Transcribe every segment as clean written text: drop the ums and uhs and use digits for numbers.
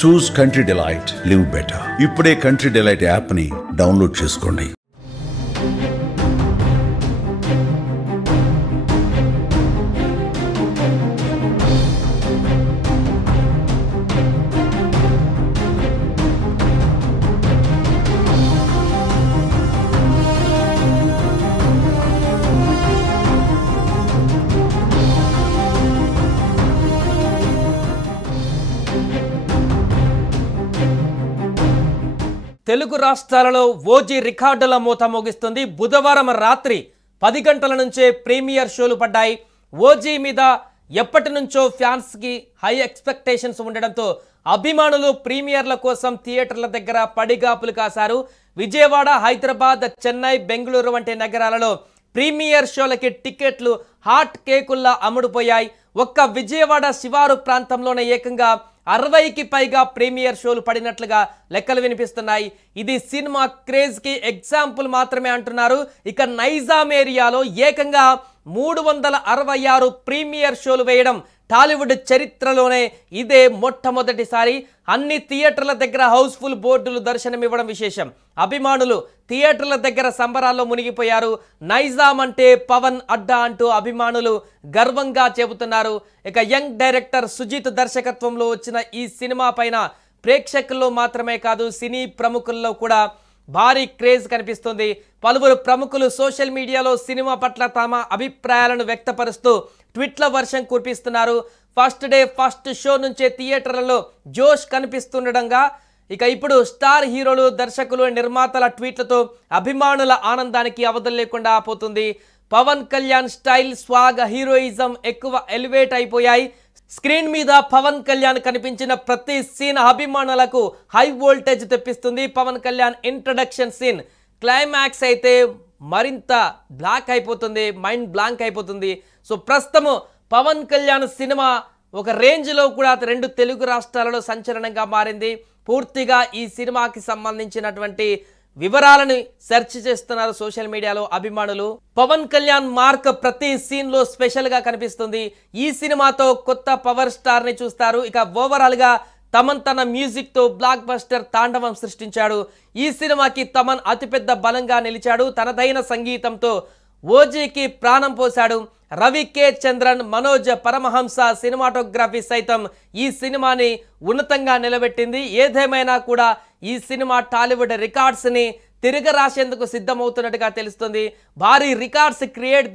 చూస్ country delight, live better. ఇప్పుడే country delight app ని download చేసుకోండి. తెలుగు రాష్ట్రాలలో ఓజీ రికార్డుల మూత మోగిస్తుంది. బుధవారం రాత్రి 10 గంటల నుంచే ప్రీమియర్ షోలు పడ్డాయి. ఓజీ మీద ఎప్పటి నుంచో ఫ్యాన్స్ కి హై ఎక్స్పెక్టేషన్స్ ఉండడంతో అభిమానులు ప్రీమియర్ల కోసం థియేటర్ల దగ్గర పడిగాపులు కాశారు. విజయవాడ, హైదరాబాద్, చెన్నై, బెంగళూరు వంటి నగరాలలో ప్రీమియర్ షోలకి టికెట్లు హాట్ కేకుల్లా అమ్ముడుపోయాయి. ఒక్క విజయవాడ శివారు ప్రాంతంలోనే ఏకంగా 60కి పైగా ప్రీమియర్ షోలు పడినట్లుగా లెక్కలు వినిపిస్తున్నాయి. ఇది సినిమా క్రేజ్ కి ఎగ్జాంపుల్ మాత్రమే అంటున్నారు. ఇక నైజాం ఏరియాలో ఏకంగా 366 ప్రీమియర్ షోలు వేయడం టాలీవుడ్ చరిత్రలోనే ఇదే మొట్టమొదటిసారి. అన్ని థియేటర్ల దగ్గర హౌస్ఫుల్ బోర్డులు దర్శనమివ్వడం విశేషం. అభిమానులు థియేటర్ల దగ్గర సంబరాల్లో మునిగిపోయారు. నైజాం అంటే పవన్ అడ్డా అంటూ అభిమానులు గర్వంగా చెబుతున్నారు. ఇక యంగ్ డైరెక్టర్ సుజిత్ దర్శకత్వంలో వచ్చిన ఈ సినిమా పైన ప్రేక్షకుల్లో మాత్రమే కాదు సినీ ప్రముఖుల్లో కూడా భారీ క్రేజ్ కనిపిస్తుంది. పలువురు ప్రముఖులు సోషల్ మీడియాలో సినిమా పట్ల తమ అభిప్రాయాలను వ్యక్తపరుస్తూ ట్వీట్ల వర్షం కురిపిస్తున్నారు. ఫస్ట్ డే ఫస్ట్ షో నుంచే థియేటర్లలో జోష్ కనిపిస్తుండగా ఇక ఇప్పుడు స్టార్ హీరోలు, దర్శకులు, నిర్మాతల ట్వీట్లతో అభిమానుల ఆనందానికి అవధులు లేకుండా పోతుంది. Pawan Kalyan style, swag, heroism ఎక్కువ ఎలివేట్ అయిపోయాయి. స్క్రీన్ మీద పవన్ కళ్యాణ్ కనిపించిన ప్రతి సీన్ అభిమానులకు హై వోల్టేజ్ తెప్పిస్తుంది. Pawan Kalyan introduction scene climax అయితే మరింత బ్లాక్ అయిపోతుంది, మైండ్ బ్లాంక్ అయిపోతుంది. సో ప్రస్తుతము పవన్ కళ్యాణ్ సినిమా ఒక రేంజ్లో కూడా 2 తెలుగు రాష్ట్రాలలో సంచలనంగా మారింది. పూర్తిగా ఈ సినిమాకి సంబంధించినటువంటి వివరాలను సెర్చ్ చేస్తున్నారు సోషల్ మీడియాలో అభిమానులు. పవన్ కళ్యాణ్ మార్క్ ప్రతి సీన్ లో స్పెషల్ గా కనిపిస్తుంది. ఈ సినిమాతో కొత్త పవర్ స్టార్ ని చూస్తారు. ఇక ఓవరాల్ గా తమన్ తన మ్యూజిక్ తో బ్లాక్ బస్టర్ తాండవం సృష్టించాడు. ఈ సినిమాకి తమన్ అతిపెద్ద బలంగా నిలిచాడు. తనదైన సంగీతంతో ఓజీకి ప్రాణం పోశాడు. రవి కే చంద్రన్, మనోజ్ పరమహంస సినిమాటోగ్రఫీ సైతం ఈ సినిమాని ఉన్నతంగా నిలబెట్టింది. ఏదేమైనా కూడా ఈ సినిమా టాలీవుడ్ రికార్డ్స్ ని తిరిగి రాసేందుకు సిద్ధమవుతున్నట్టుగా తెలుస్తుంది. భారీ రికార్డ్స్ క్రియేట్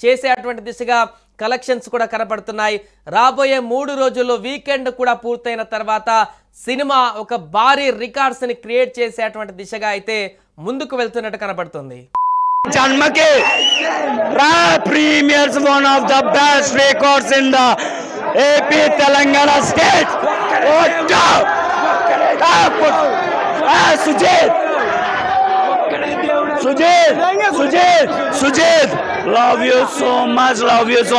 చేసేటువంటి దిశగా కలెక్షన్స్ కూడా కనపడుతున్నాయి. రాబోయే 3 రోజుల్లో వీకెండ్ కూడా పూర్తయిన తర్వాత సినిమా ఒక భారీ రికార్డ్స్ ని క్రియేట్ చేసేటువంటి దిశగా అయితే ముందుకు వెళ్తున్నట్టు కనపడుతుంది. Janmake premieres one of the best records in the AP Telangana state. Sujit, love you so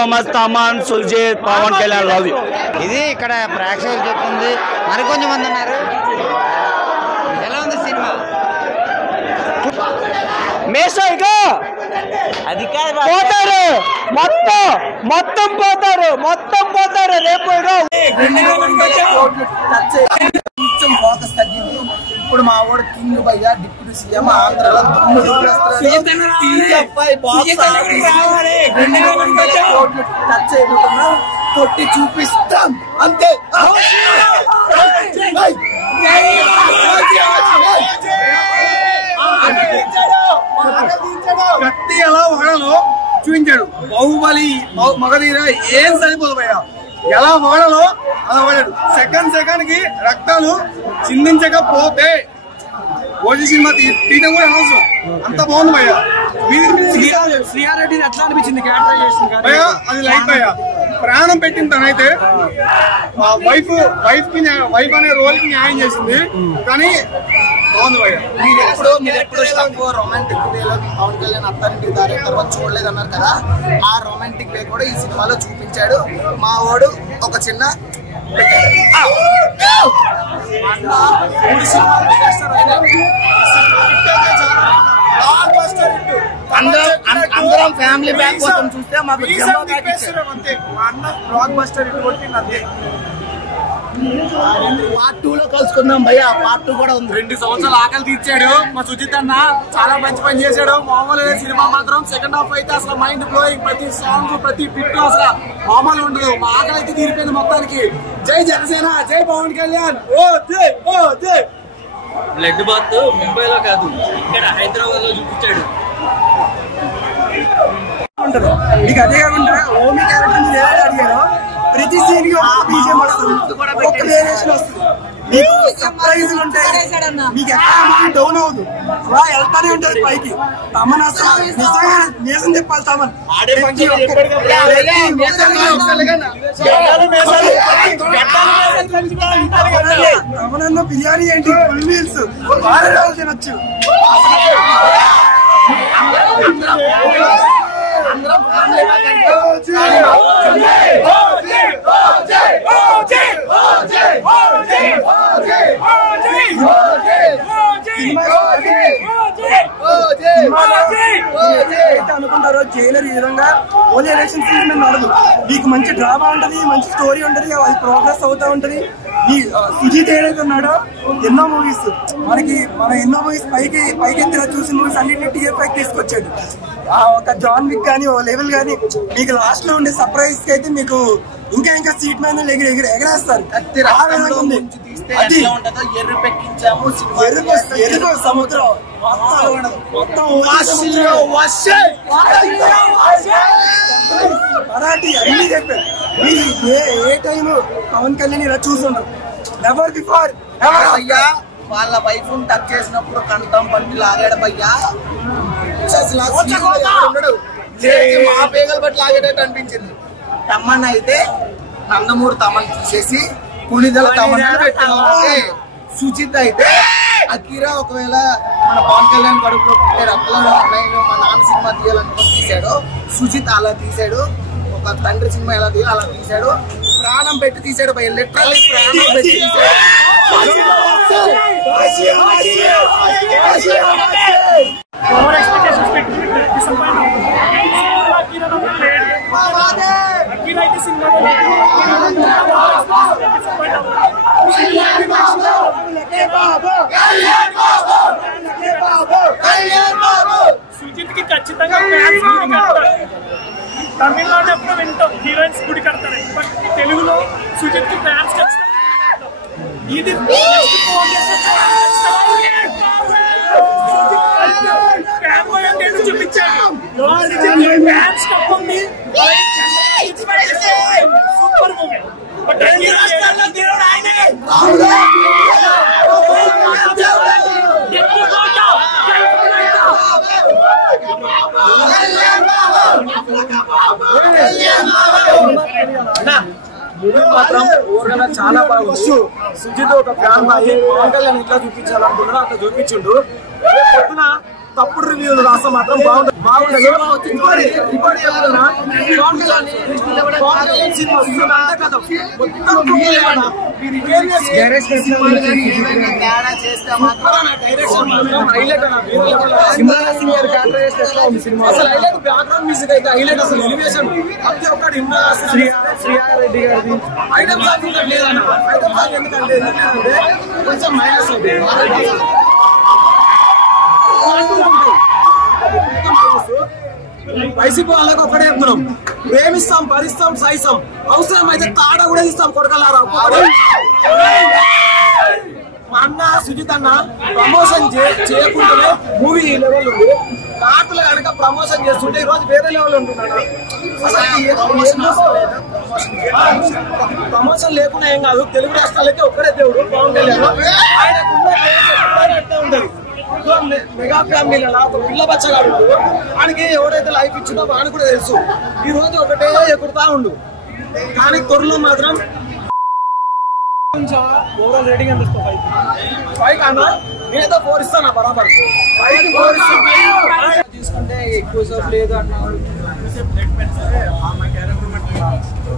much, Taman, Sujit, Pawan Kalyan, love you. ఇది ఇక్కడ ప్రేక్షకులు చెప్తుంది. మరికొంచెం మంది ఉన్నారు. ఎలా ఉంది సినిమా? మేషాయిగా అది పోతారు, మొత్తం పోతారు రేపు. కొంచెం ఫోకస్ తగ్గింది. ఇప్పుడు మా వాడు కింగ్ భయ్య, డిప్యూటీ సీఎం, ఆంధ్రాలో టచ్ అయిపోతున్నా, కొట్టి చూపిస్తాం అంతే. కత్తి ఎలా వాడాలో చూపించాడు. బాహుబలి, మగధీర ఏం సరిపోదు భయ్య. ఎలా వాడాలో అలా వాడాడు. సెకండ్ కి రక్తాలు చిందించకపోతే ఓజీ సినిమా తీయడం కూడా అవసరం. అంత బాగుంది భయ్య. శ్రీయారెడ్డి ఎట్లా అనిపించింది భయ్య? అది లైఫ్ భయ్య. ప్రాణం పెట్టిన తనైతే వైఫ్ అనే రోల్ కి న్యాయం చేసింది. కానీ బాగుంది భయ్య. మీరు ఎప్పుడు తక్కువ రొమాంటిక్ వేలో పవన్ కళ్యాణ్ అత్తారింటికి దారి తర్వాత చూడలేదు అన్నారు కదా, ఆ రొమాంటిక్ వే కూడా ఈ సినిమాలో చూపించాడు. మా వాడు ఒక చిన్న అందరం ఫ్యామిలీ బ్యాక్ కోసం చూస్తే మాకు అంతే. మా అన్న బ్లాక్ బస్టర్ ఇటు కొట్టింది అంతే. పార్ట్ 2 లో కలుసుకుందాం భయ్యా. పార్ట్ 2 కూడా ఉంది. 2 సంవత్సరాలు ఆకలి తీర్చాడు మా సుజిత్ అన్న. చాలా మంచి పని చేశాడు. మామూలు సినిమా మాత్రం సెకండ్ హాఫ్ అయితే అసలు మైండ్ బ్లోయింగ్. ప్రతి సాంగ్ ప్రతి పిట్ అసలు మామూలు ఉండదు. మా ఆకలి అయితే తీరిపోయింది మొత్తానికి. జై జనసేన, జై పవన్ కళ్యాణ్. ఓ జై, ఓ జై. బ్లడ్ బాత్ ముంబైలో కాదు, ఇక్కడ హైదరాబాద్ లో చూపించాడు. మీకు అదే కాకుండా ఓమి క్యారెక్టర్ మీరు ఏదైనా అడిగారో ప్రతి సీన్ కి ఒక బీజిఎం వస్తుంది, ఒక వేరియేషన్ వస్తుంది. మీకు సర్ప్రైజ్లు ఉంటాయి. మీకు ఎక్కడ డౌన్ అవ్వదు, అలా వెళ్తానే ఉంటది పైకి. తమన్ అసలు నిజంగా నేసం చెప్పాలి. తమన్ తమనన్న బిర్యానీ ఏంటి ఫుల్ మీల్స్ వారం రోజులు తినొచ్చు. అనుకుంటారో జైలర్ ఈ విధంగా ఓన్లీ ఎలక్షన్ సీజన్ నడదు. మీకు మంచి డ్రామా ఉంటది, మంచి స్టోరీ ఉంటది, అది ప్రోగ్రెస్ అవుతా ఉంటది. ఈ సుజిత్ ఏదైతే ఉన్నాడో ఎన్నో మూవీస్ మన ఎన్నో మూవీస్ పైకెత్తిగా చూసిన మూవీస్ అన్నింటినీ టీఎఫ్ఐ తీసుకొచ్చాడు. ఒక జాన్ విక్ కానీ ఓ లెవెల్ కానీ మీకు లాస్ట్ లో ఉండే సర్ప్రైజ్ కి అయితే మీకు ఇంకా సీట్ మీద ఎగరేస్తారు. ఎరుపు సముద్రం మొత్తం మరాఠీ అన్ని చెప్పారు. మీరు ఏ టైం పవన్ కళ్యాణ్ ఇలా చూసుండ్రు. నెవర్ బిఫోర్ ఎవర్ అయ్యా. వాళ్ళ వైఫ్ టచ్ చేసినప్పుడు కంఠం పట్టి లాగాడు భయ్యా. మా పేగలు బట్టి లాగేటట్టు అనిపించింది. తమ్మన్ అయితే నందమూరి తమన్ తీసేసి పులిదల తమన్ పెట్టాను. సుచిత్ అయితే అకీరా ఒకవేళ మన పవన్ కళ్యాణ్ కడుపులో పుట్టే రత్నాలు నేను మా నాన్న సినిమా తీయాలనుకుని తీశాడు. సుజిత్ అలా తీశాడు. ఒక తండ్రి సినిమా ఎలా తీయాలి అలా తీశాడు. ప్రాణం పెట్టి తీశాడు భయ. లిటరల్లీ ప్రాణం పెట్టి తీశాడు. సుజిత్ కి ఖచ్చితంగా తమిళనాడు ఎప్పుడు వింటాం హీరోయిన్స్ గుడి కడతారు, బట్ తెలుగులో సుజిత్ కి ఫ్యాన్స్ ఇది చూపించాడు. ఫ్యాన్స్ కప్పుంది సూపర్ మూవీ. బట్ మాత్రం ఓర్గా చాలా బాగుంది. సుజిత్ ఒక ఫ్యాన్ బాయ్ పవన్ కళ్యాణ్ ఇట్లా చూపించాలనుకున్నాడు, అట్లా చూపించిండు. పొద్దున తప్పుడు రివ్యూలు రాస్తా మాత్రం బాగుంటుంది. బ్యాక్గ్రౌండ్ మ్యూజిక్ అయితే హైలైట్. అసలు ఎలివేషన్ ప్రతి ఒక్కటి శ్రీయారెడ్డి గారిది ఐటమ్ సాంగ్ లేదన్న. ఐటమ్ సాంగ్ ఎందుకంటే కొంచెం మైనస్ అవుతుంది. వైసీపీ వాళ్ళకి ఒకటే చెప్తున్నాం, ప్రేమిస్తాం, భరిస్తాం, సహిస్తాం, అవసరం అయితే తాడ కూడా ఇస్తాం. కొడకలారా మా అన్న సుజిత్ అన్న ప్రమోషన్ చేయకుండానే మూవీ లెవెల్ ఉంది. కాకులు కనుక ప్రమోషన్ చేస్తుంటే ఈ రోజు వేరే లెవెల్ ఉంటున్నాడు. ప్రమోషన్ లేకుండా ఏం కాదు. తెలుగు రాష్ట్రాలకి ఒక్కడే దేవుడు పవన్ కళ్యాణ్. ఆయనకున్న ఉంటది. మెగా ఫ్యామిలీలో ఒక పిల్ల బచ్చగాడు వానికి ఎవరైతే లైఫ్ ఇచ్చిందో వాడిని కూడా తెలుసు. ఈ రోజు ఒకటే ఎగురుతా ఉండు, కానీ త్వరలో మాత్రం ఓవరాల్ రేటింగ్ ఎంత ఇస్తాను? 5 కన్నా నేనైతే 4 ఇస్తాను. బరాబర్ 5 తీసుకుంటే ఎక్కువ సేపు లేదు అన్నాడు.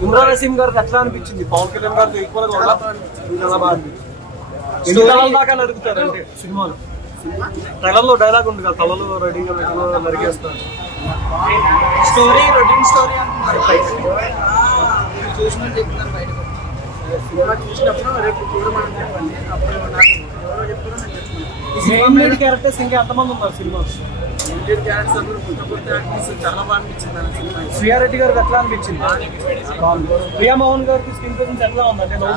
ఇమ్రాన్ హసీమ్ గారికి ఎట్లా అనిపించింది? పవన్ కళ్యాణ్ గారికి ఈక్వల్ గా దాకా నడుగుతారంటే సినిమాలో తలలో డైలాగ్ ఉంది కదా, తలలో రెడీగా నరికేస్తాను. స్టోరీ రొటీన్ స్టోరీ అంటున్నారు చూసినట్టు చెప్తున్నారు బయటకు. సినిమా చూసినప్పుడు రేపు చూడమని చెప్పండి. అప్పుడు నాకు ఎవరో చెప్తారో నేను చెప్తున్నాను. మెయిన్ క్యారెక్టర్స్ ఇంకా ఎంతమంది ఉన్నారు సినిమా? ఇండియన్ క్యారెక్టర్స్ అందరూ కొత్త యాక్టర్స్ చాలా బాగా అనిపించింది ఆ సినిమా. శ్రీయారెడ్డి గారికి ఎట్లా అనిపించింది? ప్రియా మోహన్ గారికి స్క్రీన్ ప్రెజెన్స్ ఎట్లా ఉందంటే చాలా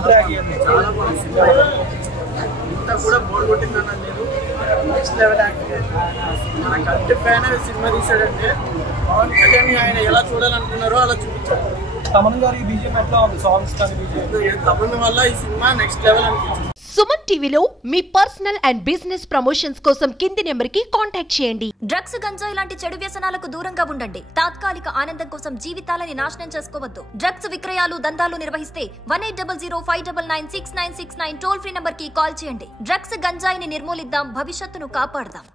బాగుంది. ఇంత కూడా బోర్ కొట్టిందన్న లేదు. Next level acting. మన కంటి ఫ్యాన్ సినిమా తీసాడంటే పవన్ కళ్యాణ్ ఆయన ఎలా చూడాలనుకున్నారో అలా చూపించారు. తమన్ గారి బీజిఎం ఎట్లా ఉంది? సాంగ్స్ కానీ బీజిఎం తమన్ వల్ల ఈ సినిమా నెక్స్ట్ లెవెల్ అనిపించింది. సుమన్ టీవీలో మీ పర్సనల్ అండ్ బిజినెస్ ప్రమోషన్స్ కోసం కింది నెంబర్ కి కాంటాక్ట్ చేయండి. డ్రగ్స్, గంజాయి లాంటి చెడు వ్యసనాలకు దూరంగా ఉండండి. తాత్కాలిక ఆనందం కోసం జీవితాలని నాశనం చేసుకోవద్దు. డ్రగ్స్ విక్రయాలు, దందాలు నిర్వహిస్తే 1800599696 టోల్ ఫ్రీ నంబర్ కి కాల్ చేయండి. డ్రగ్స్, గంజాయిని నిర్మూలిద్దాం, భవిష్యత్తును కాపాడదాం.